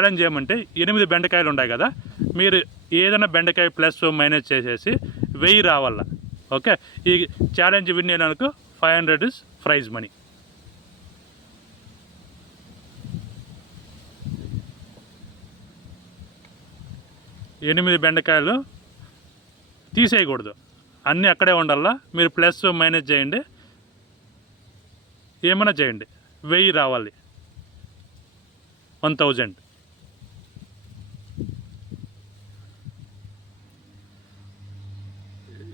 Challenge ఏమంటే 8 బెండకాయలు ఉన్నాయి కదా, మీరు ఏదైనా బెండకాయ ప్లస్ మైనస్ చేసేసి 1000 రావాల. ఓకే, ఈ ఛాలెంజ్ విన్ అయినందుకు 500 ఇస్ ప్రైజ్ మనీ. ఎనిమిది బెండకాయలు తీసేయకూడదు, అన్నీ అక్కడే ఉండాలా. మీరు ప్లస్ మైనస్ చేయండి, ఏమైనా చేయండి, 1000 రావాలి. 1000.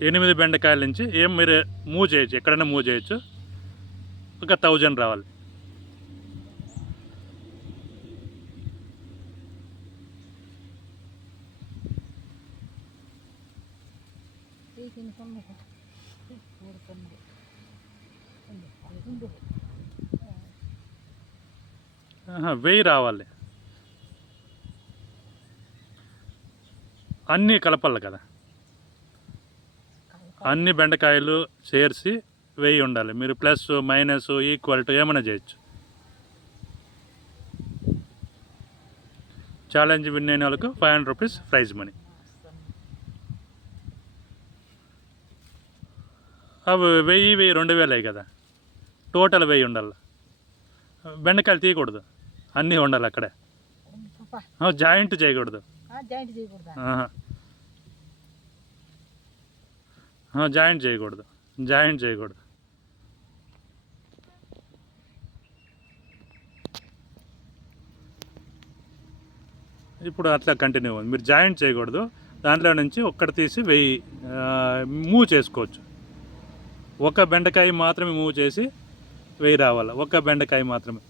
ఎనిమిది బెండకాయల నుంచి మీరు మూవ్ చేయొచ్చు, ఎక్కడైనా మూవ్ చేయొచ్చు. ఒక 1000 రావాలి. వెయ్యి రావాలి. అన్నీ కలపాలి కదా, అన్ని బెండకాయలు చేర్చి 1000 ఉండాలి. మీరు ప్లస్ మైనస్ ఈక్వల్ టు ఏమైనా చేయొచ్చు. ఛాలెంజ్ విన్ అయిన వాళ్ళకు 500 రూపీస్ ప్రైజ్ మనీ. అవి 1000 2000 అయ్యి కదా, టోటల్ 1000 ఉండాలి. బెండకాయలు తీయకూడదు, అన్నీ ఉండాలి అక్కడే. జాయింట్ చేయకూడదు, జాయింట్ చేయకూడదు, జాయింట్ చేయకూడదు. ఇప్పుడు అట్లా కంటిన్యూ అవ్వండి. మీరు జాయింట్ చేయకూడదు, దాంట్లో నుంచి ఒక్కటి తీసి 1000 మూవ్ చేసుకోవచ్చు. ఒక బెండకాయ మాత్రమే మూవ్ చేసి 1000 రావాలి, ఒక బెండకాయ మాత్రమే.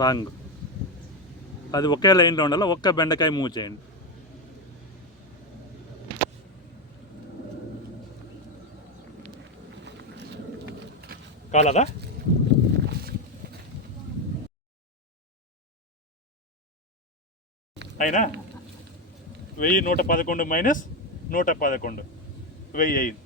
రాంగ్, అది ఒకే లైన్లో ఉండాలి. ఒక్క బెండకాయ మూవ్ చేయండి. కాలదా? అయినా 1111 మైనస్ 111 1000 అయింది.